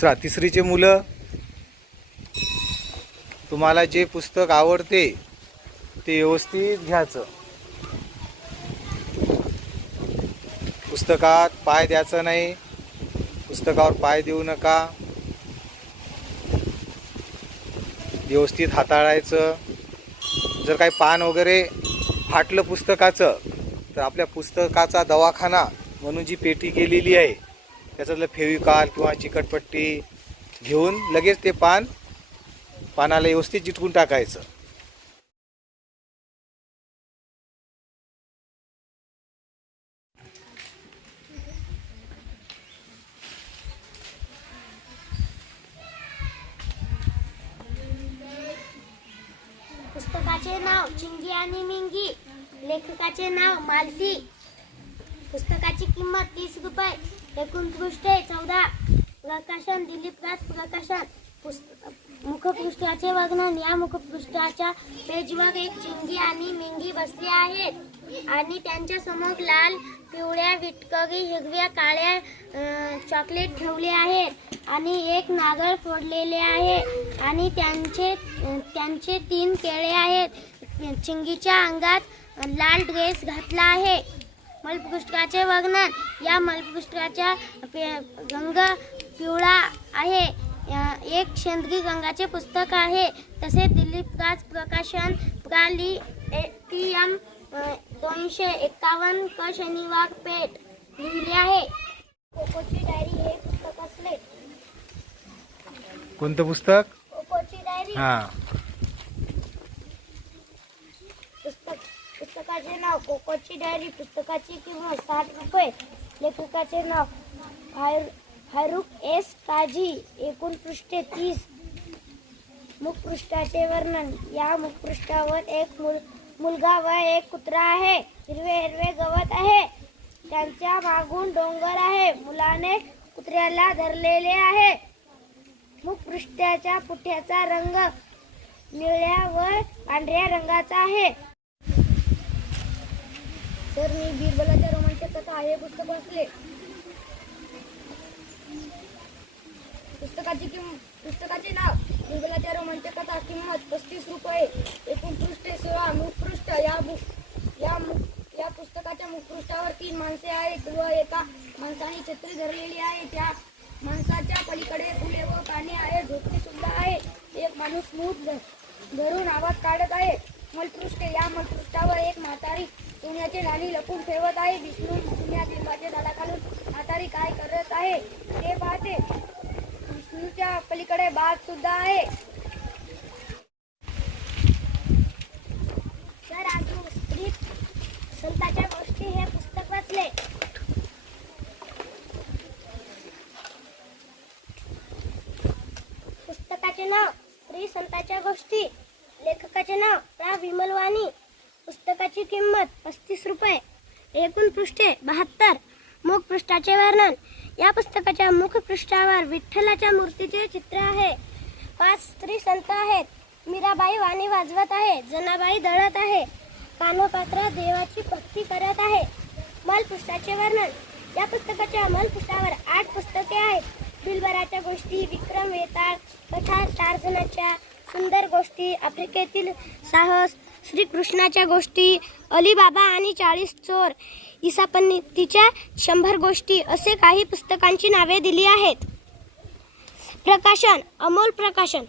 दुसरा तिसरीचे मुलं, तुम्हाला जे पुस्तक आवडते ते व्यवस्थित घ्यायचं. पुस्तकात पाय द्यायचं नाही, पुस्तकावर पाय देऊ नका, व्यवस्थित हाताळायचं. जर काही पान वगैरे फाटलं पुस्तकाचं तर आपल्या पुस्तकाचा दवाखाना म्हणून जी पेटी केलेली आहे त्याच्यातलं फेविकॉल किंवा चिकटपट्टी घेऊन लगेच ते पानाला व्यवस्थित चिटकून टाकायचं. पुस्तकाचे नाव चिंगी आणि मिंगी. लेखकाचे नाव मालती. पुस्तकाची किंमत 30 रुपये. एकूण पृष्ठे 14. प्रकाशन दिलीप राज प्रकाशन. मुखपृष्ठाचे वर्णन. या मुखपृष्ठाच्या पेजवर एक चिंगी आणि मिंगी बसले आहेत आणि त्यांच्या समोर लाल, पिवळ्या, विटकरी, हिरव्या, काळ्या चॉकलेट ठेवले आहेत आणि एक नारळ फोडलेले आहे आणि त्यांचे 3 केळे आहेत. चिंगीच्या अंगात लाल ड्रेस घातला आहे. मलपृष्ठाचे वर्णन. या मलपृष्ठाचा रंग पिवळा आहे. एक सेंद्रिय रंगाचे पुस्तक आहे. तसेच दिलीप राज प्रकाशन प्राली ATM 251 क शनिवार पेठ लिहिले आहे. कोकोची डायरी हे पुस्तक असले. कोणतं पुस्तक? कोकोची डायरी. पुस्तकाचे नाव कोकोची डायरी. पुस्तकाची किंमत 60 रुपये. लेखकाचे नाव फारुख S काझी. एकूण पृष्ठे 30. मुखपृष्ठाचे वर्णन. या मुखपृष्ठावर एक मुलगा व एक कुत्रा आहे. हिरवे गवत आहे. त्यांच्या मागून डोंगर आहे. मुलाने कुत्र्याला धरलेले आहे. मुखपृष्ठाच्या पुठ्याचा रंग निळ्या व पांढऱ्या रंगाचा आहे. सर, मी बिरबलाच्या रोमांचक कथा हे पुस्तक वाचले. पुस्तकाचे नाव बिरबलाच्या रोमांचक कथा. किंमत 35 रुपये. एकूण पृष्ठे 16. मुखपृष्ठ. या पुस्तकाच्या मुखपृष्ठावर 3 माणसे आहेत व एका माणसाने छत्री धरलेली आहे. त्या माणसाच्या पलीकडे फुले व पाने आहेत. झोपडी सुद्धा आहे. एक माणूस मूठ धरून आवाज काढत आहे. मलपृष्ठे. या मलपृष्ठावर एक म्हातारी सोन्याचे नाणी लपून ठेवत आहे. विष्णू जुन्या लिंबाच्या झाडाखालून म्हातारी काय करत आहे ते पाहते. विष्णूच्या पलीकडे बाग सुद्धा आहे. सर, आज स्त्री संतांच्या गोष्टी हे पुस्तक वाचले. पुस्तकाचे नाव स्त्री संतांच्या गोष्टी. लेखकाचे नाव प्रा. विमलवाणी. पुस्तकाची किंमत 35 रुपये. एकूण पृष्ठे 72. मुखपृष्ठाचे वर्णन. या पुस्तकाच्या मुखपृष्ठावर विठ्ठलाच्या मूर्तीचे चित्र आहे. 5 स्त्री संत आहेत. मीराबाई वाणी वाजवत आहे. जनाबाई दळत आहे. कानोपात्र देवाची भक्ती करत आहे. मलपृष्ठाचे वर्णन. या पुस्तकाच्या मलपृष्ठावर 8 पुस्तके आहेत. बिलबराच्या गोष्टी, विक्रम वेताळ कथा, टार्झनच्या सुंदर गोष्टी, आफ्रिकेतील साहस, श्रीकृष्णाच्या गोष्टी, अलीबाबा आणि 40 चोर, ईसापनीतीच्या 100 गोष्टी असे काही पुस्तकांची नावे दिली आहेत. प्रकाशन अमोल प्रकाशन.